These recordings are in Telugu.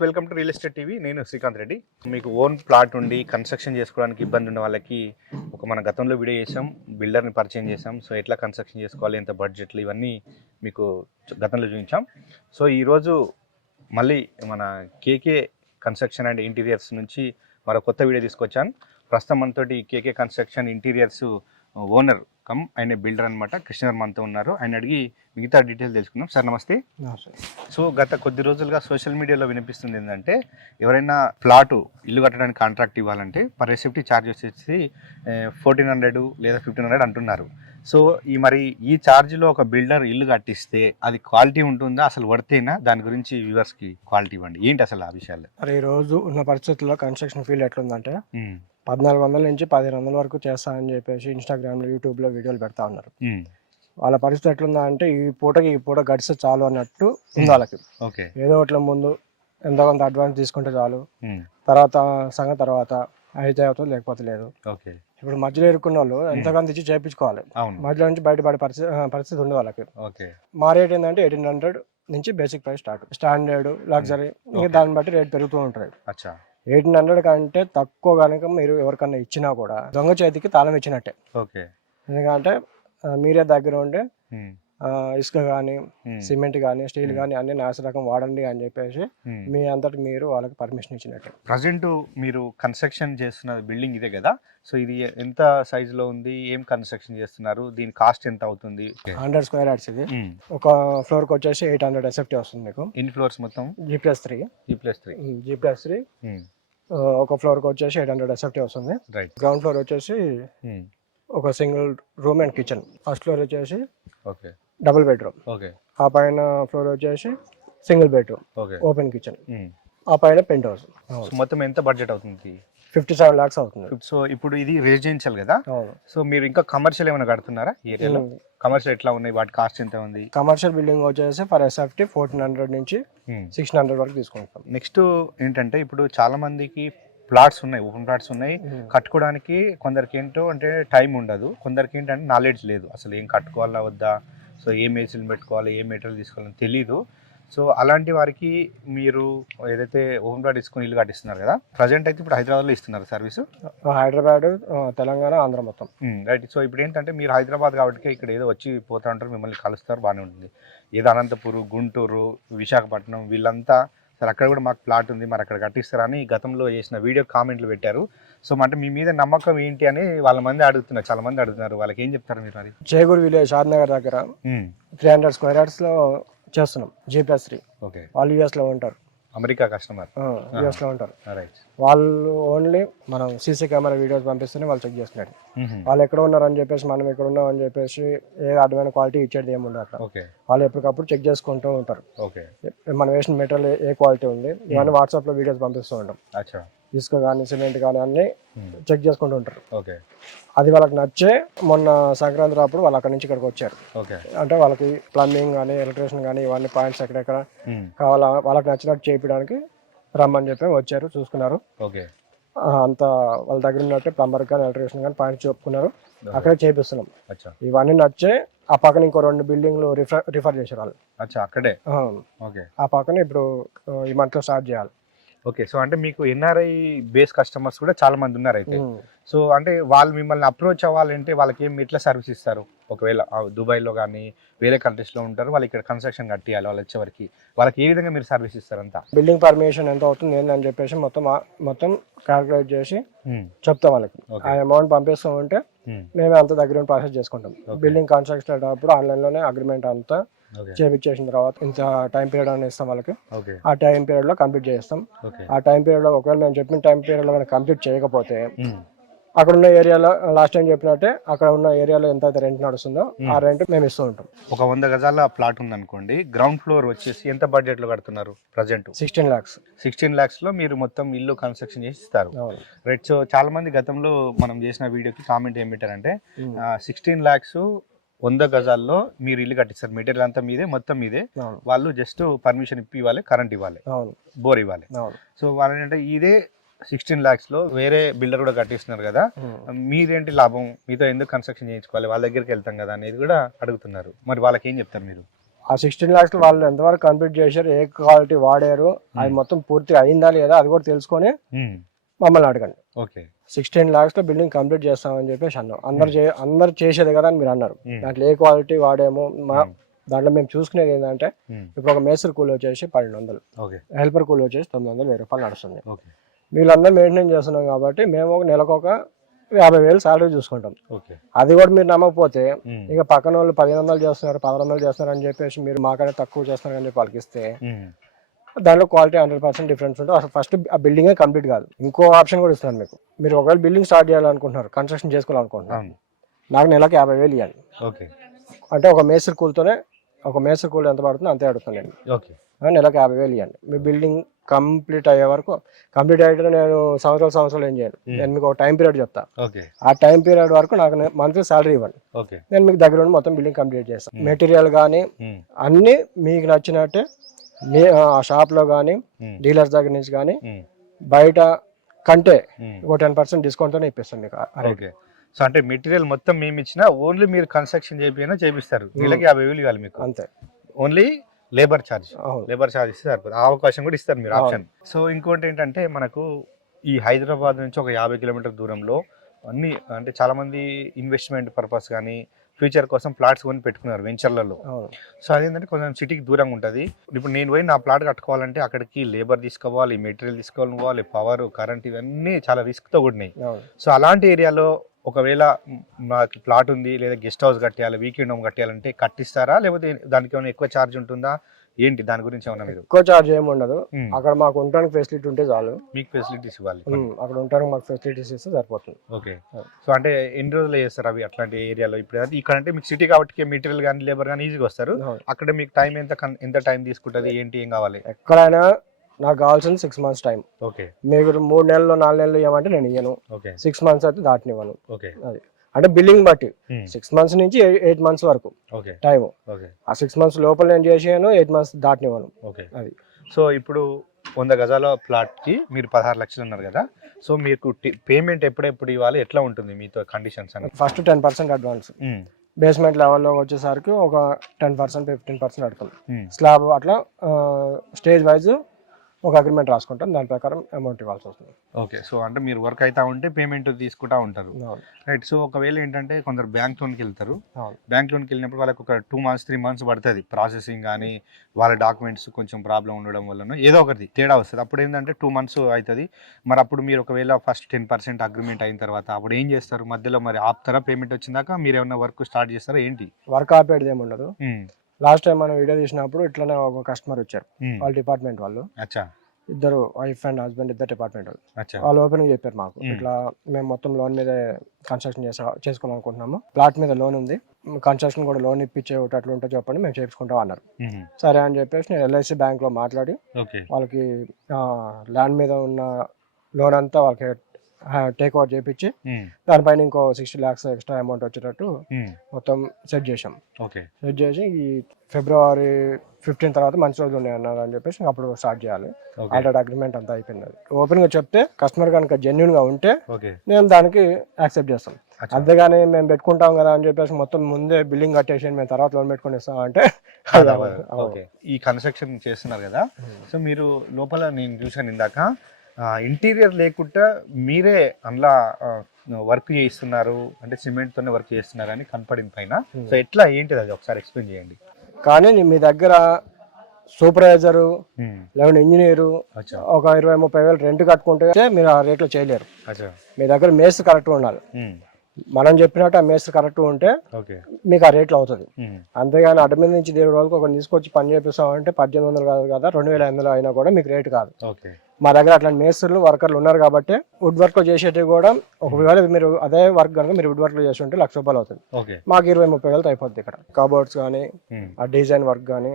Welcome to real estate TV. నేను శ్రీకాంత్ రెడ్డి. మీకు ఓన్ ప్లాట్ ఉండి కన్స్ట్రక్షన్ చేసుకోవడానికి ఇబ్బంది ఉన్న వాళ్ళకి మన గతంలో వీడియో చేసాం, బిల్డర్ని పరిచయం చేసాం. సో ఎట్లా కన్స్ట్రక్షన్ చేసుకోవాలి, ఎంత బడ్జెట్లు, ఇవన్నీ మీకు గతంలో చూపించాం. సో ఈరోజు మళ్ళీ మన కేకే కన్స్ట్రక్షన్ అండ్ ఇంటీరియర్స్ నుంచి మరో కొత్త వీడియో తీసుకొచ్చాను. ప్రస్తుతం మనతోటి కేకే కన్స్ట్రక్షన్ ఇంటీరియర్స్ ఓనర్ కమ్ ఆయన బిల్డర్ అనమాట, కృష్ణగారు మనతో ఉన్నారు. ఆయన అడిగి మిగతా డీటెయిల్స్ తెలుసుకుందాం. సార్ నమస్తే. సో గత కొద్ది రోజులుగా సోషల్ మీడియాలో వినిపిస్తుంది ఏంటంటే, ఎవరైనా ప్లాటు ఇల్లు కట్టడానికి కాంట్రాక్ట్ ఇవ్వాలంటే పర్ రెసిప్ట్ ఛార్జ్ వచ్చేసి 1400 లేదా 1500 అంటున్నారు. సో ఈ ఛార్జ్లో ఒక బిల్డర్ ఇల్లు కట్టిస్తే అది క్వాలిటీ ఉంటుందా, అసలు వర్తేనా? దాని గురించి వ్యూవర్స్కి క్వాలిటీ ఇవ్వండి. ఏంటి అసలు ఆ విషయాలు? ఈ రోజు ఉన్న పరిస్థితుల్లో కన్స్ట్రక్షన్ ఫీల్డ్ ఎట్లుందంటే 1400 నుంచి 1500 వరకు చేస్తానని చెప్పేసి ఇన్స్టాగ్రామ్లో, యూట్యూబ్లో వీడియోలు పెడతా ఉన్నారు. వాళ్ళ పరిస్థితి ఎట్లుందా అంటే ఈ పూట గడిస్తే చాలు అన్నట్టు ఉంది వాళ్ళకి. ఏదో ఒకటి ముందు ఎంతో కొంత అడ్వాన్స్ తీసుకుంటే చాలు, తర్వాత సంగతి తర్వాత అయితే అవుతుంది, లేకపోతే లేదు. ఇప్పుడు మధ్యలో ఇరుక్కున్న వాళ్ళు ఎంతగానో తెచ్చి చేయించుకోవాలి. మధ్యలో నుంచి బయటపడే పరిస్థితి ఉంది వాళ్ళకి. మా రేట్ ఏంటంటే 1800 నుంచి బేసిక్ ప్రైస్ స్టాండర్డ్, లగ్జరీ, ఇంకా దాన్ని బట్టి రేట్ పెరుగుతూ ఉంటుంది. 1800 కంటే తక్కువ కనుక మీరు ఎవరికన్నా ఇచ్చినా కూడా దొంగ చేతికి తాళం ఇచ్చినట్టే. ఎందుకంటే మీరే దగ్గర ఉండే ఇసుక కానీ, సిమెంట్ కానీ, స్టీల్ కానీ అన్ని నాసి రకం వాడండి అని చెప్పేసి మీ అంతటి మీరు వాళ్ళకి పర్మిషన్ ఇచ్చినట్టు. ప్రజెంట్ మీరు కన్స్ట్రక్షన్ చేస్తున్న బిల్డింగ్ ఇదే కదా? సో ఇది ఎంత సైజ్ లో ఉంది, ఏం కన్స్ట్రక్షన్ చేస్తున్నారు, దీని కాస్ట్ ఎంత అవుతుంది? 100 స్క్వేర్ యార్డ్స్ ఇది. ఒక ఫ్లోర్ కి వచ్చేసి 800 ఎస్ఎఫ్టీ వస్తుంది మీకు. ఎన్ని ఫ్లోర్స్ మొత్తం? G+3. G+3 ఒక ఫ్లోర్ కి వచ్చేసి 800 ఎస్ఎఫ్టీ వస్తుంది. గ్రౌండ్ ఫ్లోర్ వచ్చేసి ఒక single room and kitchen. First floor వచ్చేసి డబుల్ బెడ్రూమ్. ఆ పైన ఫ్లోర్ వచ్చేసి సింగిల్ బెడ్రూమ్, ఓపెన్ కిచెన్. ఆ పైన పెంట్ హౌస్. మొత్తం ఎంత బడ్జెట్ అవుతుంది? 57 lakhs అవుతుంది. సో ఇప్పుడు ఇది రెసిడెన్షియల్ కదా? సో మీరు ఇంకా కమర్షియల్ ఏమైనా కడుతున్నారా ఈ ఏరియాలో? కమర్షియల్ ఎట్లా ఉన్నాయి, వాటి కాస్ట్ ఎంత ఉంది? కమర్షియల్ బిల్డింగ్ వచ్చేసి ఫర్ ఎస్ఎఫ్టీ 1400 నుంచి 1600 వరకు తీసుకుంటాం. నెక్స్ట్ ఏంటంటే, ఇప్పుడు చాలా మందికి ప్లాట్స్ ఉన్నాయి, ఓపెన్ ప్లాట్స్ ఉన్నాయి. కట్టుకోవడానికి కొందరికి ఏంటో అంటే టైం ఉండదు, కొందరికి ఏంటంటే నాలెడ్జ్ లేదు, అసలు ఏం కట్టుకోవాలా వద్దా, సో ఏ మేసిల్ పెట్టుకోవాలి, ఏ మెటీరియల్ తీసుకోవాలని తెలీదు. సో అలాంటి వారికి మీరు ఏదైతే ఓపెన్ ప్లాట్ తీసుకుని ఇల్లు కట్టిస్తున్నారు కదా, ప్రజెంట్ అయితే ఇప్పుడు హైదరాబాద్లో ఇస్తున్నారు సర్వీసు? హైదరాబాద్, తెలంగాణ, ఆంధ్ర మొత్తం. రైట్. సో ఇప్పుడు ఏంటంటే మీరు హైదరాబాద్ కాబట్టి ఇక్కడ ఏదో వచ్చి పోతా ఉంటారు, మిమ్మల్ని కలుస్తారు, బాగానే ఉంటుంది. ఏదో అనంతపురం, గుంటూరు, విశాఖపట్నం వీళ్ళంతా సార్ అక్కడ కూడా మాకు ప్లాట్ ఉంది, మరి అక్కడ కట్టిస్తారని గతంలో చేసిన వీడియో కామెంట్లు పెట్టారు. సో అంటే మీ మీద నమ్మకం ఏంటి అని చాలా మంది అడుగుతున్నారు. వాళ్ళకి ఏం చెప్తారు మీరు? మరి చేగూరు విలేజ్, షాద్నగర్ దగ్గర 300 స్క్వేర్ యార్డ్స్ లో చేస్తున్నాం. G+3. వాళ్ళు US లో ఉంటారు, అమెరికా కస్టమర్ US లో ఉంటారు. వాళ్ళు ఓన్లీ మనం సీసీ కెమెరా వీడియోస్ పంపిస్తేనే వాళ్ళు చెక్ చేస్తున్నారు. వాళ్ళు ఎక్కడ ఉన్నారని చెప్పేసి మనం ఎక్కడ ఉన్నాం అని చెప్పేసి ఏ అడ్వాన్స్ క్వాలిటీ ఇచ్చేది ఏముండదు అట్లా. వాళ్ళు ఎప్పటికప్పుడు చెక్ చేసుకుంటూ ఉంటారు. మనం వేసిన మెటీరియల్ ఏ క్వాలిటీ ఉంది ఇవన్నీ వాట్సాప్ లో వీడియోస్ పంపిస్తూ ఉంటాం. ఇసుక కానీ, సిమెంట్ కానీ అన్ని చెక్ చేసుకుంటూ ఉంటారు. అది వాళ్ళకి నచ్చే మొన్న సంక్రాంతి అప్పుడు వాళ్ళు అక్కడ నుంచి ఇక్కడికి వచ్చారు. అంటే వాళ్ళకి ప్లంబింగ్ కానీ, ఎలక్ట్రీషియన్ కానీ ఇవన్నీ పాయింట్స్ ఎక్కడెక్కడ కావాలా వాళ్ళకి నచ్చినట్టు చేయించడానికి రమ్మని చెప్పి వచ్చారు, చూసుకున్నారు. అంత వాళ్ళ దగ్గర ఉన్నట్టే ప్లంబర్ కానీ, ఎలక్ట్రీషియన్ కానీ పాయింట్స్ చెప్పుకున్నారు, అక్కడే చేపిస్తున్నాం. ఇవన్నీ నచ్చే ఆ పక్కన ఇంకో 2 బిల్డింగ్లు రిఫర్ చేశారు వాళ్ళు అక్కడే. ఆ పక్కన ఇప్పుడు ఈ మంత్ లో స్టార్ట్ చేయాలి. సో అంటే మీకు ఎన్ఆర్ఐ బేస్ కస్టమర్స్ కూడా చాలా మంది ఉన్నారు అయితే. సో అంటే వాళ్ళు మిమ్మల్ని అప్రోచ్ అవ్వాలంటే వాళ్ళకి ఎట్లా సర్వీస్ ఇస్తారు? ఒకవేళ దుబాయ్లో కానీ వేరే కంట్రీస్లో ఉంటారు, వాళ్ళు ఇక్కడ కన్స్ట్రక్షన్ కట్టియాలి, వాళ్ళు వచ్చేవరకు వాళ్ళకి ఏ విధంగా మీరు సర్వీస్ ఇస్తారు? అంతా బిల్డింగ్ పర్మిషన్ ఎంత అవుతుంది ఏంటని చెప్పేసి మొత్తం క్యాల్కులేట్ చేసి చెప్తాం వాళ్ళకి. ఆ అమౌంట్ పంపిస్తూ ఉంటే మేమే అంత దగ్గర ప్రాసెస్ చేసుకుంటాం. బిల్డింగ్ కన్స్ట్రక్షన్ అప్పుడు ఆన్లైన్లోనే అగ్రిమెంట్ అంతా చేపించేసిన తర్వాత ఇంత టైం పీరియడ్ అని ఇస్తాం వాళ్ళకి. ఆ టైం పీరియడ్ లో కంప్లీట్ చేస్తాం. ఆ టైం పీరియడ్ లో ఒకవేళ మేము చెప్పిన టైం పీరియడ్ లో మనం కంప్లీట్ చేయకపోతే అక్కడ ఉన్న ఏరియాలో లాస్ట్ టైం చెప్పినట్టే అక్కడ ఉన్న ఏరియాలో ఎంత అయితే రెంట్ నడుస్తుందో ఆ రెంట్ మేము ఇస్తూ ఉంటాం. ఒక 100 గజాల ప్లాట్ ఉంది అనుకోండి, గ్రౌండ్ ఫ్లోర్ వచ్చేసి ఎంత బడ్జెట్ లో కడుతున్నారు ప్రజెంట్? 16 lakhs. 16 lakhs లో మీరు మొత్తం ఇల్లు కన్స్ట్రక్షన్ చేసి ఇస్తారు. రైట్. సో చాలా మంది గతంలో మనం చేసిన వీడియోకి కామెంట్ ఏం పెట్టారంటే 16 lakhs 100 గజాల్లో మీరు ఇల్లు కట్టిస్తారు, మెటీరియల్ అంతా మీదే, మొత్తం మీదే, వాళ్ళు జస్ట్ పర్మిషన్ ఇవ్వాలి, కరెంట్ ఇవ్వాలి, బోర్ ఇవ్వాలి. సో వాళ్ళంటే ఇదే 16 lakhs లో వేరే బిల్డర్ కూడా కట్టిస్తున్నారు కదా, మీదేంటి లాభం, మీతో ఎందుకు కన్స్ట్రక్షన్ చేయించుకోవాలి, వాళ్ళ దగ్గరికి వెళ్తాం కదా అనేది కూడా అడుగుతున్నారు. మరి వాళ్ళకి ఏం చెప్తారు మీరు? ఆ 16 lakhs వాళ్ళు ఎంతవరకు కంప్లీట్ చేశారు, ఏ క్వాలిటీ వాడారు, అది మొత్తం పూర్తి అయిందా లేదా అది కూడా తెలుసుకొని మమ్మల్ని అడగండి. ఓకే 16 lakhs లో బిల్డింగ్ కంప్లీట్ చేస్తామని చెప్పేసి అన్నాం. అందరు చేసేది కదా అని మీరు అన్నారు. దాంట్లో ఏ క్వాలిటీ వాడాము, దాంట్లో మేము చూసుకునేది ఏంటంటే ఇప్పుడు ఒక మేస్త్రి కూలి వచ్చేసి 1200, హెల్పర్ కూలి వచ్చేసి 900, 1000 రూపాయలు నడుస్తుంది. వీళ్ళందరూ మెయింటైన్ చేస్తున్నాం కాబట్టి మేము ఒక నెలకు ఒక 50,000 శాలరీ చూసుకుంటాం. అది కూడా మీరు నమ్మకపోతే ఇక పక్కన వాళ్ళు 1500 చేస్తున్నారు, 1600 చేస్తున్నారు అని చెప్పేసి మీరు మాకనే తక్కువ చేస్తున్నారు అని చెప్పి వాళ్ళకి ఇస్తే దాంట్లో క్వాలిటీ 100% డిఫరెన్స్ ఉంటుంది. అసలు ఫస్ట్ ఆ బిల్డింగే కంప్లీట్ కాదు. ఇంకో ఆప్షన్ కూడా ఇస్తున్నాను మీకు. మీరు ఒకవేళ బిల్డింగ్ స్టార్ట్ చేయాలనుకుంటున్నారు, కన్స్ట్రక్షన్ చేసుకోవాలనుకుంటున్నారు, నాకు నెలకు 50,000 ఇవ్వాలి. అంటే ఒక మేస్త్రి కూలితోనే, ఒక మేస్త్రి కూలి ఎంత పడుతుందో అంతే అడుగుతాను నేను. నెలకు 50,000 ఇవ్వండి. మీ బిల్డింగ్ కంప్లీట్ అయ్యే వరకు. కంప్లీట్ అయ్యేటప్పుడు నేను సంవత్సరాలు ఏం చేయను. నేను మీకు ఒక టైం పీరియడ్ చెప్తా. ఆ టైం పీరియడ్ వరకు నాకు మంత్లీ శాలరీ ఇవ్వండి. నేను మీకు దగ్గర ఉండి మొత్తం బిల్డింగ్ కంప్లీట్ చేస్తాను. మెటీరియల్ కానీ అన్ని మీకు నచ్చినట్టే ఆ షాప్ లో కానీ డీలర్స్ దగ్గర నుంచి కానీ బయట కంటే ఒక 10% డిస్కౌంట్ తోనే ఇప్పిస్తాను మీకు. సో అంటే మెటీరియల్ మొత్తం మేము ఇచ్చినా ఓన్లీ మీరు కన్స్ట్రక్షన్ చేపిస్తారు. వీళ్ళకి 50,000 ఇవ్వాలి మీకు అంతే. ఓన్లీ లేబర్ ఛార్జ్ ఇస్తే సరిపోతుంది. ఆ అవకాశం కూడా ఇస్తారు మీరు, ఆప్షన్. సో ఇంకోటి ఏంటంటే మనకు ఈ హైదరాబాద్ నుంచి ఒక 50 కిలోమీటర్ దూరంలో అన్ని అంటే చాలా మంది ఇన్వెస్ట్మెంట్ పర్పస్ కానీ ఫ్యూచర్ కోసం ప్లాట్స్ కొని పెట్టుకున్నారు వెంచర్లలో. సో అదేంటంటే కొంచెం సిటీకి దూరంగా ఉంటుంది. ఇప్పుడు నేను పోయి నా ప్లాట్ కట్టుకోవాలంటే అక్కడికి లేబర్ తీసుకోవాలి, మెటీరియల్ తీసుకోవాలి, పవర్, కరెంట్ ఇవన్నీ చాలా రిస్క్తో కూడినాయి. సో అలాంటి ఏరియాలో ఒకవేళ మాకు ప్లాట్ ఉంది లేదా గెస్ట్ హౌస్ కట్టాలి, వీకెండ్ హోమ్ కట్టాలంటే కట్టిస్తారా, లేకపోతే దానికి ఏమైనా ఎక్కువ ఛార్జ్ ఉంటుందా ఏంటి? దాని గురించి ఏమన్నా మీరు? ఎక్కువ ఛార్జ్ ఏమి ఉండదు. అక్కడ మాకు ఉండడానికి ఫెసిలిటీ ఉంటే చాలు. మీకు ఫెసిలిటీస్ ఇవ్వాలి, అక్కడ ఉండడానికి మాకు ఫెసిలిటీస్ ఇస్తే సరిపోతుంది. ఓకే. సో అంటే ఎన్ని రోజులు చేస్తారు అవి అట్లాంటి ఏరియాలో? ఇప్పుడు ఇక్కడ అంటే మీకు సిటీ కాబట్టి మెటీరియల్ కానీ లేబర్ కానీ ఈజీగా వస్తారు. అక్కడ మీకు టైం ఎంత టైం తీసుకుంటుంది, ఏంటి, ఏం కావాలి? ఎక్కడైనా నాకు కావాల్సింది 6 months టైం. మీరు 3 నెలలు 4 నెలలు ఇవ్వమంటే నేను ఇయ్యను. 6 months అయితే దాటినివ్వను. అది అంటే బిల్డింగ్ బట్టి 6 months నుంచి 8 months వరకు టైం. ఆ 6 months లోపల నేను చేసాను, 8 months దాటినివ్వను. అది. సో ఇప్పుడు 100 గజాల ప్లాట్ కి మీరు 16 లక్షలు అన్నారు కదా. సో మీకు పేమెంట్ ఎప్పుడెప్పుడు ఇవ్వాలి, ఎట్లా ఉంటుంది మీతో కండిషన్స్ అని? ఫస్ట్ 10% అడ్వాన్స్, బేస్మెంట్ లెవెల్లో వచ్చేసరికి ఒక 10%, 15% అడుగుతాం. స్లాబ్ అట్లా స్టేజ్ వైజ్ ఒక అగ్రిమెంట్ రాసుకుంటాం, దాని ప్రకారం అమౌంట్ ఇవ్వాల్సి వస్తుంది. ఓకే. సో అంటే మీరు వర్క్ అవుతా ఉంటే పేమెంట్ తీసుకుంటా ఉంటారు, రైట్? సో ఒకవేళ ఏంటంటే కొందరు బ్యాంక్ లోన్కి వెళ్తారు. బ్యాంక్ లోన్కి వెళ్ళినప్పుడు వాళ్ళకి ఒక 2 months 3 months పడుతుంది ప్రాసెసింగ్, కానీ వాళ్ళ డాక్యుమెంట్స్ కొంచెం ప్రాబ్లం ఉండడం వల్ల ఏదో ఒకటి తేడా వస్తుంది. అప్పుడు ఏంటంటే 2 months అవుతుంది. మరి అప్పుడు మీరు ఒకవేళ ఫస్ట్ 10% అగ్రిమెంట్ అయిన తర్వాత అప్పుడు ఏం చేస్తారు? మధ్యలో మరి ఆపుతారా? పేమెంట్ వచ్చిందాక మీరు ఏమన్నా వర్క్ స్టార్ట్ చేస్తారా ఏంటి? వర్క్ ఆపేది ఏమి ఉండదు. లాస్ట్ టైం మనం వీడియో తీసినప్పుడు ఇట్లానే ఒక కస్టమర్ వచ్చారు, వాళ్ళ డిపార్ట్మెంట్ వాళ్ళు, ఇద్దరు వైఫ్ అండ్ హస్బెండ్, ఇద్దరు డిపార్ట్మెంట్ వాళ్ళు ఓపెన్ చెప్పారు మాకు, ఇట్లా మేము మొత్తం లోన్ మీద కన్స్ట్రక్షన్ చేసుకోవాలనుకుంటున్నాము, ప్లాట్ మీద లోన్ ఉంది, కన్స్ట్రక్షన్ కూడా లోన్ ఇప్పించేటట్లు ఉంటే చెప్పండి, మేము చేయించుకుంటాం అన్నారు. సరే అని చెప్పేసి నేను LIC బ్యాంక్ లో మాట్లాడి వాళ్ళకి ల్యాండ్ మీద ఉన్న లోన్ అంతా వాళ్ళకి టేక్ ఓవర్ చేయించి దానిపైన ఇంకో 60 lakhs ఎక్స్ట్రా అమౌంట్ వచ్చేటట్టు మొత్తం సెట్ చేసాం. సెట్ చేసి ఈ February 15 తర్వాత మంచి రోజులు ఉన్నాయి అన్నారు అని చెప్పేసి అప్పుడు స్టార్ట్ చేయాలి. ఆల్రెడీ అగ్రిమెంట్ అంతా అయిపోయింది. ఓపెన్ గా చెప్తే కస్టమర్ కనుక జెన్యున్ గా ఉంటే నేను దానికి యాక్సెప్ట్ చేస్తాం. అంతేగాని మేము పెట్టుకుంటాం కదా అని చెప్పేసి మొత్తం ముందే బిల్డింగ్ కట్టేసి మేము తర్వాత లోన్ పెట్టుకుని ఇస్తాం అంటే ఈ కన్స్ట్రక్షన్ చేస్తున్నారు కదా. సో మీరు లోపల నేను చూసాను ఇందాక ఇంటీరియర్ లేకుండా మీరే అందులో వర్క్ చేయిస్తున్నారు, అంటే సిమెంట్ తోనే వర్క్ చేస్తున్నారు అని కనపడింది పైన. సో ఎట్లా ఏంటిది అది ఒకసారి ఎక్స్ప్లెయిన్ చేయండి. కానీ మీ దగ్గర సూపర్వైజరు లేదంటే ఇంజనీరు ఒక 20-30 వేలు రెంట్ కట్టుకుంటే మీరు ఆ రేట్లో చేయలేరు. మీ దగ్గర మేస్త్రి కరెక్ట్గా ఉండాలి. మనం చెప్పినట్టు ఆ మేస్త్రి కరెక్ట్ ఉంటే మీకు ఆ రేట్లో అవుతుంది. అంతేగాని అటు మీద నుంచి 1.5 రోజులకు ఒక తీసుకొచ్చి పని చేపిస్తామంటే 1800 కాదు కదా, 2500 అయినా కూడా మీకు రేటు కాదు. మా దగ్గర అట్లాంటి మేస్త్రులు వర్కర్లు ఉన్నారు కాబట్టి వుడ్ వర్క్ లో చేసేటివి కూడా ఒకవేళ మీరు అదే వర్క్ కనుక మీరు వుడ్ వర్క్ లో చేసి ఉంటే 1,00,000 రూపాయలు అవుతుంది. మాకు 20-30 వేలతో అయిపోద్ది. ఇక్కడ కబోర్డ్స్ కానీ ఆ డిజైన్ వర్క్ కానీ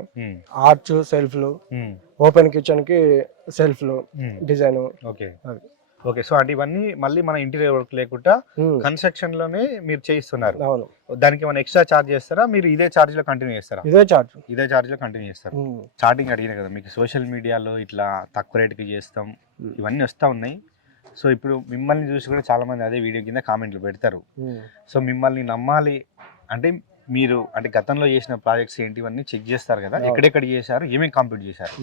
ఆర్చ్ సెల్ఫ్లు, ఓపెన్ కిచెన్ కి సెల్ఫ్లు డిజైన్. ఓకే. సో అంటే ఇవన్నీ మళ్ళీ మన ఇంటీరియర్ వర్క్ లేకుండా కన్స్ట్రక్షన్ లోనే మీరు చేయిస్తున్నారు. అవును. దానికి ఏమైనా ఎక్స్ట్రా చార్జ్ చేస్తారా, మీరు ఇదే చార్జ్ లో కంటిన్యూ చేస్తారా? ఇదే చార్జ్ లో కంటిన్యూ చేస్తారు. స్టార్టింగ్ అడిగిన కదా మీకు సోషల్ మీడియాలో ఇట్లా తక్కువ రేటుకి చేస్తాం ఇవన్నీ వస్తూ ఉన్నాయి. సో ఇప్పుడు మిమ్మల్ని చూసి కూడా చాలా మంది అదే వీడియో కింద కామెంట్లు పెడతారు. సో మిమ్మల్ని నమ్మాలి అంటే మీరు అంటే గతంలో చేసిన ప్రాజెక్ట్స్ ఏంటివన్నీ చెక్ చేస్తారు కదా, ఎక్కడెక్కడ చేశారు, ఏమేమి కంప్లీట్ చేశారు?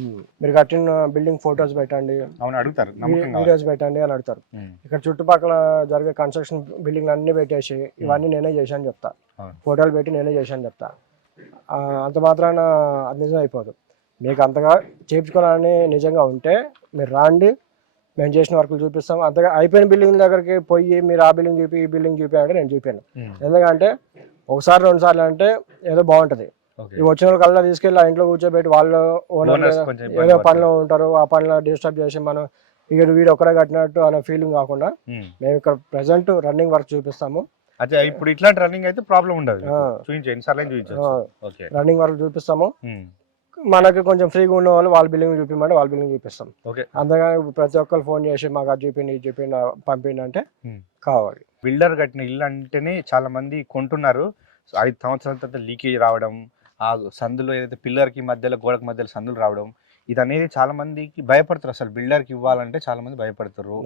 మీరు కట్టిన బిల్డింగ్ ఫొటోస్ పెట్టండి, అవును అడుగుతారు, నమ్మకం కావాలి. వీడియోస్ పెట్టండి అని అడుగుతారు. ఇక్కడ చుట్టుపక్కల జరిగే కన్స్ట్రక్షన్ బిల్డింగ్ అన్ని పెట్టేసి ఇవన్నీ నేనే చేశాను చెప్తా, ఫోటోలు పెట్టి నేనే చేశాను చెప్తా. అంత మాత్రాన అది నిజం అయిపోదు. మీకు అంతగా చేయించుకోవాలని నిజంగా ఉంటే మీరు రాండి, మేము చేసిన వర్కులు చూపిస్తాం. అంతగా అయిపోయిన బిల్డింగ్ దగ్గరికి పోయి మీరు ఆ బిల్డింగ్ చూపి ఈ బిల్డింగ్ చూపి అంటే నేను చూపాను. ఎందుకంటే ఒకసారి 2 సార్లు అంటే ఏదో బాగుంటుంది, ఈ వచ్చిన వాళ్ళు కల్లా తీసుకెళ్ళి ఆ ఇంట్లో కూర్చోబెట్టి వాళ్ళు ఓనర్ ఏదో పనిలో ఉంటారు, ఆ పనిలో డిస్టర్బ్ చేసి మనం ఇక్కడ వీడు ఒక్కడే కట్టినట్టు అనే ఫీలింగ్ కాకుండా మేము ఇక్కడ ప్రెసెంట్ రన్నింగ్ వర్క్ చూపిస్తాము. అచ్చా, ఇప్పుడు ఇట్లాంటి రన్నింగ్ అయితే ప్రాబ్లం ఉండదు, రన్నింగ్ వర్క్ చూపిస్తాము. మనకి కొంచెం ఫ్రీగా ఉన్న వాళ్ళు వాళ్ళ బిల్డింగ్ చూపించమంటే వాళ్ళ బిల్డింగ్ చూపిస్తాం. అంతేగాని ప్రతి ఒక్కరు ఫోన్ చేసి మాకు అది చూపిండి ఇది చూపిండి పంపిండి అంటే కావాలి. బిల్డర్ కట్టిన ఇల్లు అంటేనే చాలా మంది కొంటున్నారు. 5 సంవత్సరాల తర్వాత లీకేజ్ రావడం, ఆ సందులో ఏదైతే పిల్లర్కి మధ్యలో గోడకి మధ్యలో సందులు రావడం, ఇది అనేది చాలా మందికి భయపడతారు. అసలు బిల్డర్కి ఇవ్వాలంటే చాలా మంది భయపడతారు.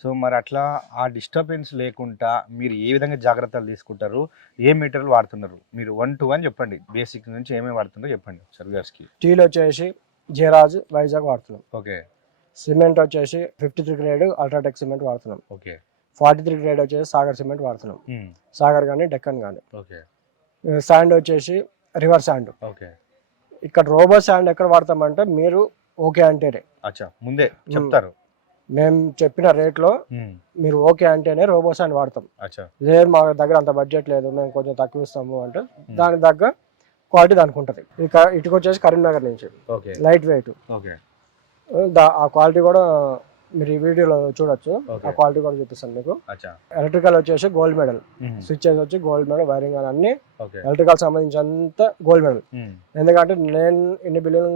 సో మరి అట్లా ఆ డిస్టర్బెన్స్ లేకుండా మీరు ఏ విధంగా జాగ్రత్తలు తీసుకుంటారు, ఏ మెటీరియల్ వాడుతున్నారు? మీరు 1 to 1 చెప్పండి, బేసిక్ నుంచి ఏమేమి వాడుతున్నారో చెప్పండి సర్వ్యూర్స్కి. స్టీల్ వచ్చేసి జయరాజ్ వైజాగ్ వాడుతున్నాం. ఓకే. సిమెంట్ వచ్చేసి 53 గ్రేడ్ అల్ట్రాటెక్ సిమెంట్ వాడుతున్నాం. ఓకే. 43 గ్రేడ్ వచ్చేసి సాగర్ సిమెంట్ వాడుతున్నాం. సాగర్ కానీ డెక్కన్ కానీ. ఓకే. శాండ్ వచ్చేసి రివర్ శాండ్. ఓకే. ఇక్కడ రోబో శాండ్ ఎక్కడ వాడతామంటే మీరు ఓకే అంటేనే, అచ్చా ముందే చెప్తారు, మేము చెప్పిన రేట్లో మీరు ఓకే అంటేనే రోబో శాండ్ వాడతాం. అచ్చా లేదు మా దగ్గర అంత బడ్జెట్ లేదు మేము కొంచెం తక్కువ ఇస్తాము అంటే దానికి తగ్గ క్వాలిటీ దానికి ఉంటుంది. ఇక ఇటుకు వచ్చేసి కరీంనగర్ నుంచి లైట్ వెయిట్, ఆ క్వాలిటీ కూడా మీరు ఈ వీడియోలో చూడొచ్చు, ఆ క్వాలిటీ కూడా చూపిస్తాను మీకు. ఎలక్ట్రికల్ వచ్చేసి గోల్డ్ మెడల్, స్విచ్చెస్ వచ్చి గోల్డ్ మెడల్, వైరింగ్ అని అన్ని ఎలక్ట్రికల్ సంబంధించినంత గోల్డ్ మెడల్. ఎందుకంటే నేను ఇన్ని బిల్లులు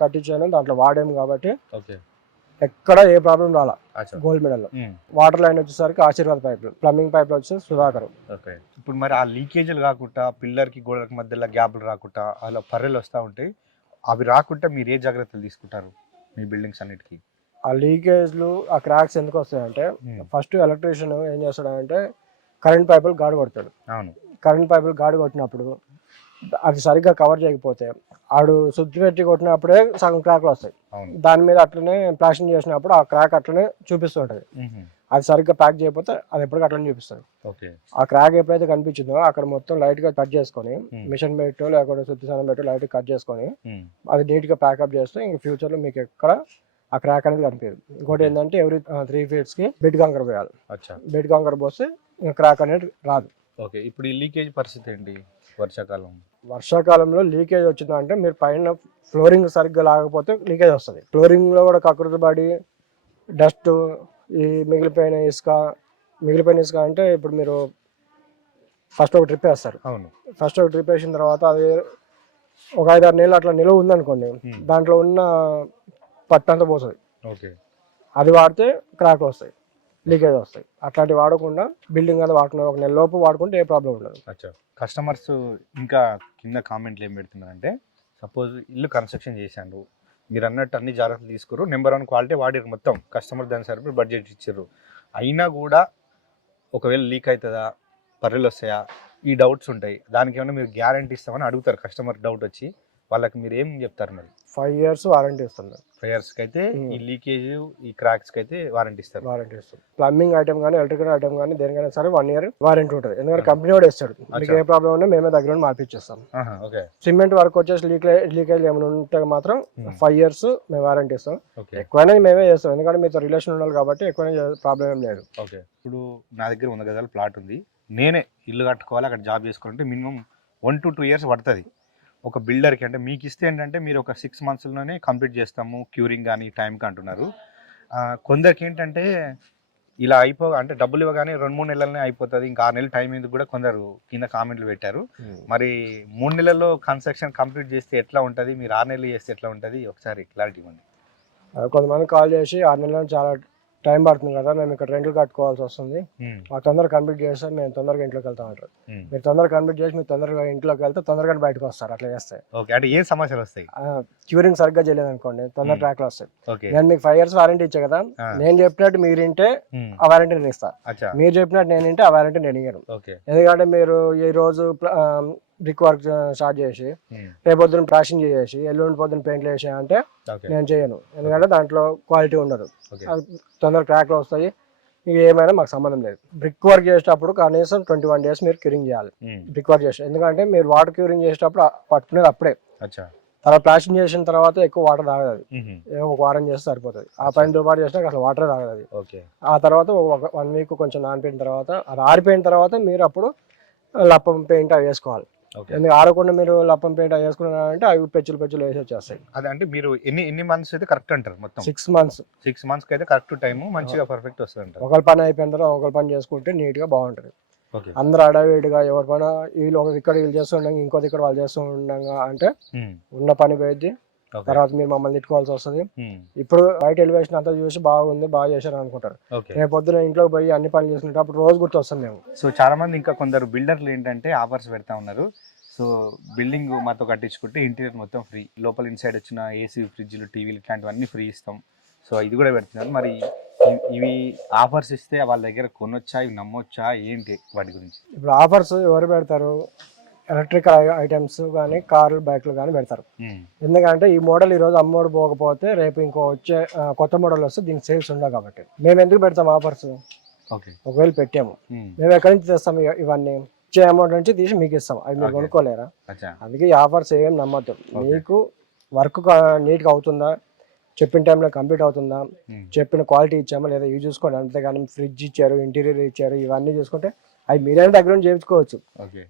కట్టించాను దాంట్లో వాడాము కాబట్టి ఎక్కడ ఏ ప్రాబ్లం రాలా. గోల్డ్ మెడల్ వాటర్ లైన్ వచ్చేసరికి ఆశీర్వాద్ పైపులు, ప్లంబింగ్ పైపులు వచ్చేసి సుధాకర్. ఇప్పుడు మరి ఆ లీకేజీలు కాకుండా పిల్లర్ కి గోడలకు మధ్యలో గ్యాప్లు రాకుండా అలా పర్రెలు వస్తూ ఉంటాయి, అవి రాకుండా మీరు ఏ జాగ్రత్తలు తీసుకుంటారు మీ బిల్డింగ్స్ అన్నిటికీ? ఆ లీకేజ్లు ఆ క్రాక్స్ ఎందుకు వస్తాయంటే ఫస్ట్ ఎలక్ట్రీషియన్ ఏం చేస్తాడంటే కరెంట్ పైపులు గాడి కొడతాడు. కరెంట్ పైపులు గాడి కొట్టినప్పుడు అది సరిగ్గా కవర్ చేయకపోతే ఆడు శుద్ధి పెట్టి కొట్టినప్పుడే సగం క్రాక్లు వస్తాయి. దాని మీద అట్లనే ప్లాస్టింగ్ చేసినప్పుడు ఆ క్రాక్ అట్లనే చూపిస్తుంటది. అది సరిగ్గా ప్యాక్ చేయకపోతే అది ఎప్పటికీ అట్లనే చూపిస్తుంది. ఆ క్రాక్ ఎప్పుడైతే కనిపించిందో అక్కడ మొత్తం లైట్ గా కట్ చేసుకొని మిషన్ పెట్టో లేకపోతే శుద్ధి సాధనం పెట్టో లైట్ కట్ చేసుకొని అది నీట్ గా ప్యాకప్ చేస్తే ఇంక ఫ్యూచర్ లో మీకు ఎక్కడ ఆ క్రాక్ అనేది కనిపించదు. ఇంకోటి ఏంటంటే ఎవ్రీ 3 feet కి బెడ్ కాంకర్ పోయాలి. బెడ్ కాంకర్ పోస్తే క్రాక్ అనేది రాదు. ఓకే. ఇప్పుడు ఈ లీకేజ్ పరిస్థితి ఏంటి వర్షాకాలంలో లీకేజ్ వచ్చిందంటే మీరు పైన ఫ్లోరింగ్ సరిగ్గా లాగకపోతే లీకేజ్ వస్తుంది. ఫ్లోరింగ్ లో కూడా కకృతి పడి డస్ట్, ఈ మిగిలిపోయిన ఇసుక అంటే ఇప్పుడు మీరు ఫస్ట్ ఒక ట్రిప్ వేస్తారు. ఫస్ట్ ఒక ట్రిప్ వేసిన తర్వాత అది ఒక 5-6 నెలలు అట్లా నిలువ ఉందనుకోండి, దాంట్లో ఉన్న పట్టంతా పోతుంది. అది వాడితే క్రాక్ వస్తాయి, లీకేజ్ వస్తాయి. అట్లాంటివి వాడకుండా బిల్డింగ్ అది వాడుకున్న 1 నెల లోపు వాడుకుంటే ఏ ప్రాబ్లం ఉండదు. కస్టమర్స్ ఇంకా కింద కామెంట్లు ఏం పెడుతున్నారంటే, సపోజ్ ఇల్లు కన్స్ట్రక్షన్ చేశారు, మీరు అన్నట్టు అన్ని జాగ్రత్తలు తీసుకురు, నెంబర్ 1 క్వాలిటీ వాడిరు, మొత్తం కస్టమర్ దాని సరిపడి బడ్జెట్ ఇచ్చారు, అయినా కూడా ఒకవేళ లీక్ అవుతుందా, పర్రెలు వస్తాయా, ఈ డౌట్స్ ఉంటాయి, దానికి ఏమైనా మీరు గ్యారంటీ ఇస్తామని అడుగుతారు. కస్టమర్ డౌట్ వచ్చి వాళ్ళకి మీరు ఏం చెప్తారు? మరి 5 years వారంటీ ఇస్తాను. 5 years అయితే ఈ లీకేజ్, ఈ క్రాక్స్ అయితే వారంటీ ఇస్తారు. ప్లంబింగ్ ఐటమ్ కానీ ఎలక్ట్రికల్ ఐటమ్ కానీ దేనికైనా సరే 1 year వారంటీ ఉంటుంది. ఎందుకంటే కంపెనీ కూడా ఇస్తాడు, మీకు ఏ ప్రాబ్లం ఉన్నా మేమే దగ్గర మార్పిచ్చేస్తాం. సిమెంట్ వర్క్ వచ్చేసి లీకేజ్ ఏమైనా ఉంటే మాత్రం 5 years మేము వారంటీ ఇస్తాం. ఎక్కువైనా మేమే చేస్తాం, ఎందుకంటే మీతో రిలేషన్ ఉండాలి కాబట్టి ఎక్కువైనా ప్రాబ్లం ఏం లేదు. ఓకే. ఇప్పుడు నా దగ్గర 100 గజాల ప్లాట్ ఉంది, నేనే ఇల్లు కట్టుకోవాలి, అక్కడ జాబ్ చేసుకోవాలంటే మినిమం 1 to 2 years పడుతుంది. ఒక బిల్డర్కి అంటే మీకు ఇస్తే ఏంటంటే మీరు ఒక 6 monthsలోనే కంప్లీట్ చేస్తాము, క్యూరింగ్ కానీ టైంకి అంటున్నారు. కొందరికి ఏంటంటే ఇలా అంటే డబ్బులు ఇవ్వగానే 2-3 నెలలనే అయిపోతుంది, ఇంకా 6 నెలలు టైం ఎందుకు కూడా కొందరు కింద కామెంట్లు పెట్టారు. మరి 3 నెలల్లో కన్స్ట్రక్షన్ కంప్లీట్ చేస్తే ఎట్లా ఉంటుంది, మీరు 6 నెలలు చేస్తే ఎట్లా ఉంటుంది, ఒకసారి క్లారిటీ ఇవ్వండి. కొంతమంది కాల్ చేసి 6 నెలలు చాలా టైం పడుతుంది కదా, మేము ఇక్కడ రెంట్లు కట్టుకోవాల్సి వస్తుంది, మాకు తొందరగా కంప్లీట్ చేస్తే మేము తొందరగా ఇంట్లోకి వెళ్తాం అంటారు. మీరు తొందరగా కంప్లీట్ చేసి మీరు తొందరగా ఇంట్లోకి వెళ్తే తొందరగా బయటకు వస్తారు. అట్లా చేస్తే ఓకే, అంటే ఏ సమస్యలు వస్తాయి? క్యూరింగ్ సరిగ్గా చేయలేదు అనుకోండి, తొందర ట్రాక్లు వస్తాయి. ఓకే, నేను మీకు 5 years వారంటీ ఇచ్చా కదా, నేను చెప్పినట్టు మీరు వింటే ఆ వారంటీ నేను ఇస్తాను, మీరు చెప్పినట్టు నేను వింటే ఆ వారంటీ నేను ఇయ్యను. ఎందుకంటే మీరు ఈ రోజు బ్రిక్ వర్క్ స్టార్ట్ చేసి రేపు పొద్దున ప్లాస్టింగ్ చేసి ఎల్లుండి పొద్దున పెయింట్లు వేసి అంటే నేను చేయను, ఎందుకంటే దాంట్లో క్వాలిటీ ఉండదు, తొందర క్రాక్లు వస్తాయి, ఇక ఏమైనా మాకు సంబంధం లేదు. బ్రిక్ వర్క్ చేసేటప్పుడు కనీసం 21 days మీరు క్యూరింగ్ చేయాలి బ్రిక్ వర్క్ చేసి, ఎందుకంటే మీరు వాటర్ క్యూరింగ్ చేసేటప్పుడు పట్టుకునేది అప్పుడే, తర్వాత ప్లాస్టింగ్ చేసిన తర్వాత ఎక్కువ వాటర్ తాగదు, అది ఒక వారం చేస్తే సరిపోతుంది. ఆ పైన దుబాటు చేసినా అసలు వాటర్ తాగదు అది. ఆ తర్వాత ఒక 1 week కొంచెం నానిపోయిన తర్వాత, అది ఆరిపోయిన తర్వాత మీరు అప్పుడు లప్పం పెయింట్ అవి వేసుకోవాలి. ఎందుకు ఆరకుండా మీరు లప్పం పెయింట్ అవి వేసుకున్నారంటే అవి పెచ్చులు వేసి వచ్చేస్తాయి. అదే అంటే మీరు ఎన్ని మంత్స్ అయితే కరెక్ట్ అంటారు? మొత్తం 6 months. 6 months అయితే కరెక్ట్ టైం, మంచిగా పర్ఫెక్ట్ వస్తుంది అంటారు. ఒకరి పని అయిపోయిన తర్వాత ఒకరి పని చేసుకుంటే నీట్ గా బాగుంటది. అందరూ అడవిడిగా ఎవరి పని వీళ్ళు ఇక్కడ వీళ్ళు చేస్తుండగా ఇంకోటి ఇక్కడ వాళ్ళు చేస్తూ ఉండగా అంటే ఉన్న పని పోయిద్ది, తర్వాత మీరు మమ్మల్ని తిట్టుకోవాల్సి వస్తుంది. ఇప్పుడు బయట ఎలివేషన్ అంతా చూసి బాగుంది బాగా చేశారు అనుకుంటారు, రేపు పొద్దున ఇంట్లోకి పోయి అన్ని పనులు చేసుకునేటప్పుడు రోజు గుర్తు వస్తుంది మేము. సో చాలా మంది ఇంకా కొందరు బిల్డర్లు ఏంటంటే ఆఫర్స్ పెడతా ఉన్నారు. సో బిల్డింగ్ మాతో కట్టించుకుంటే ఇంటీరియర్ మొత్తం ఫ్రీ, లోపల ఇన్సైడ్ వచ్చిన ఏసీ ఫ్రిడ్జ్లు టీవీలు ఇట్లాంటివన్నీ ఫ్రీ ఇస్తాం. సో ఇది కూడా పెడుతున్నారు. మరి ఇవి ఆఫర్స్ ఇస్తే వాళ్ళ దగ్గర కొనొచ్చా, ఇవి నమ్మొచ్చా, ఏంటి వాటి గురించి? ఇప్పుడు ఆఫర్స్ ఎవరు పెడతారు? ఎలక్ట్రికల్ ఐటమ్స్ కానీ కార్లు బైక్లు కానీ పెడతారు. ఎందుకంటే ఈ మోడల్ ఈ రోజు అమ్మోడు పోకపోతే రేపు ఇంకో వచ్చే కొత్త మోడల్ వస్తే దీనికి సేల్స్ ఉండవు కాబట్టి మేము ఎందుకు పెడతాం ఆఫర్స్? ఒకవేళ పెట్టాము మేము ఎక్కడి నుంచి తెస్తాం ఇవన్నీ? ఇచ్చే అమౌంట్ నుంచి తీసి మీకు ఇస్తాం, అవి మీరు కొనుక్కోలేరా? అందుకే ఈ ఆఫర్స్ ఏం నమ్మద్దు. మీకు వర్క్ నీట్గా అవుతుందా, చెప్పిన టైంలో కంప్లీట్ అవుతుందా, చెప్పిన క్వాలిటీ ఇచ్చామా లేదా ఇవి చూసుకోండి. అంతేగాని ఫ్రిడ్జ్ ఇచ్చారు, ఇంటీరియర్ ఇచ్చారు, ఇవన్నీ చూసుకుంటే అవి మీరైనా దగ్గర నుంచి చేయించుకోవచ్చు.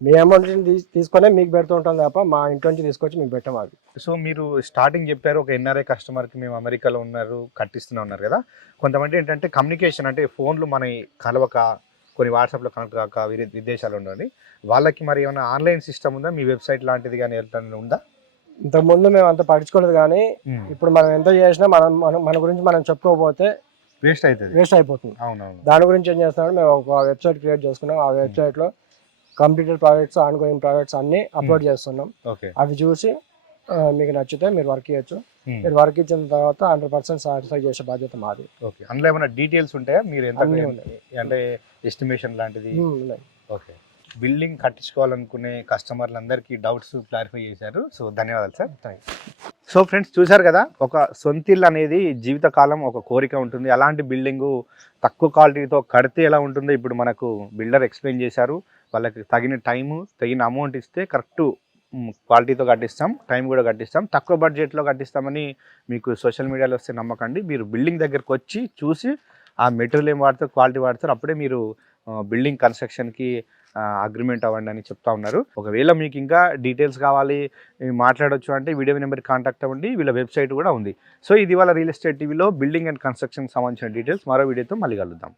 మీ అమౌంట్ తీసుకునే మీకు పెడుతూ ఉంటాం తప్ప మా ఇంట్లో నుంచి తీసుకొచ్చి మీకు పెట్టాము అవి. సో మీరు స్టార్టింగ్ చెప్పారు ఒక ఎన్ఆర్ఐ కస్టమర్కి మేము అమెరికాలో ఉన్నారు కట్టిస్తూనే ఉన్నారు కదా. కొంతమంది ఏంటంటే కమ్యూనికేషన్ అంటే ఫోన్లు మన కలవక, కొన్ని వాట్సాప్లో కనెక్ట్ కాక విదేశాలు ఉండండి, వాళ్ళకి మరి ఏమైనా ఆన్లైన్ సిస్టమ్ ఉందా? మీ వెబ్సైట్ లాంటిది కానీ ఏమైనా ఉందా? ఇంతకుముందు మేము అంత పట్టించుకోలేదు, కానీ ఇప్పుడు మనం ఎంత చేసినా మన గురించి మనం చెప్పుకోకపోతే వేస్ట్ అయిపోతుంది. దాని గురించి ఏం చేస్తున్నాం, మేము ఒక వెబ్సైట్ క్రియేట్ చేసుకున్నాం. ఆ వెబ్సైట్ లో completed projects, on going projects అన్ని అప్లోడ్ చేస్తున్నాం. అవి చూసి మీకు నచ్చితే మీరు వర్క్ చేయొచ్చు. మీరు వర్క్ ఇచ్చిన తర్వాత 100% సాటిస్ఫై చేసే బాధ్యత మాది. అందులో ఏమైనా డీటెయిల్స్ ఉంటాయా? మీరు ఎంత అంటే ఎస్టిమేషన్ లాంటిది? ఓకే, బిల్డింగ్ కట్టించుకోవాలనుకునే కస్టమర్లందరికీ డౌట్స్ క్లారిఫై చేశారు. సో ధన్యవాదాలు sir. Thank you. So friends చూశారు కదా, ఒక సొంతిల్లు అనేది జీవితకాలం ఒక కోరిక ఉంటుంది. అలాంటి బిల్డింగు తక్కువ క్వాలిటీతో కడితే ఎలా ఉంటుందో ఇప్పుడు మనకు బిల్డర్ ఎక్స్ప్లెయిన్ చేశారు. వాళ్ళకి తగిన టైము, తగిన అమౌంట్ ఇస్తే కరెక్ట్ క్వాలిటీతో కట్టిస్తాం, టైం కూడా కట్టిస్తాం, తక్కువ బడ్జెట్లో కట్టిస్తామని మీకు సోషల్ మీడియాలో వస్తే నమ్మకండి. మీరు బిల్డింగ్ దగ్గరకు వచ్చి చూసి ఆ మెటీరియల్ ఏం వాడతారు, క్వాలిటీ వాడతారు, అప్పుడే మీరు బిల్డింగ్ కన్స్ట్రక్షన్కి అగ్రిమెంట్ అవ్వండి అని చెప్తా ఉన్నారు. ఒకవేళ మీకు ఇంకా డీటెయిల్స్ కావాలి, మాట్లాడొచ్చు అంటే వీడియో నెంబర్కి కాంటాక్ట్ అవ్వండి. వీళ్ళ వెబ్సైట్ కూడా ఉంది. సో ఇది వాళ్ళ రియల్ ఎస్టేట్ టీవీలో బిల్డింగ్ అండ్ కన్స్ట్రక్షన్ సంబంధించిన డీటెయిల్స్. మరో వీడియోతో మళ్ళీ కలుద్దాం.